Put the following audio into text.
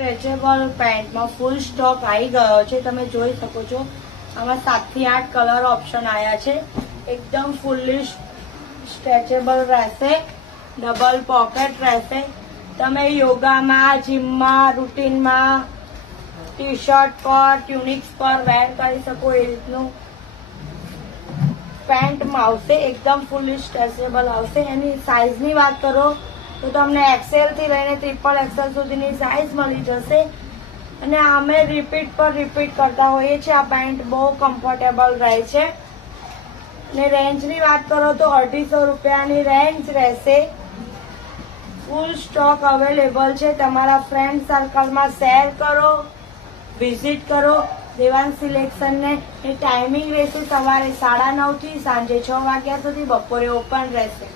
Stretchable પેન્ટમાં ફૂલ stock આવી ગયો છે. તમે જોઈ શકો છો આમાં 7 થી 8 કલર ઓપ્શન આવ્યા છે. એકદમ ફૂલ્લી સ્ટ્રેચેબલ રહેશે, ડબલ પોકેટ રહેશે. તમે યોગામાં, જીમમાં, રૂટીનમાં, ટી શર્ટ પર, ટ્યુનિક્સ પર વેર કરી શકો એ રીતનું પેન્ટમાં આવશે. એકદમ ફૂલ્લી સ્ટ્રેચેબલ આવશે. એની સાઇઝની વાત કરો તો તમને XL થી લઈને XXL સુધીની સાઇઝ મળી જશે. અને અમે રિપીટ પર રિપીટ કરતા હોઈએ છીએ. આ પેન્ટ બહુ કમ્ફર્ટેબલ રહે છે. અને રેન્જની વાત કરો તો 250 રૂપિયાની રેન્જ રહેશે. ફૂલ સ્ટોક અવેલેબલ છે. તમારા ફ્રેન્ડ સર્કલમાં શેર કરો, વિઝિટ કરો. દેવાંગ સિલેક્શનને એ ટાઈમિંગ રહેશે સવારે 9:30 થી સાંજે 6 વાગ્યા સુધી. બપોરે ઓપન રહેશે.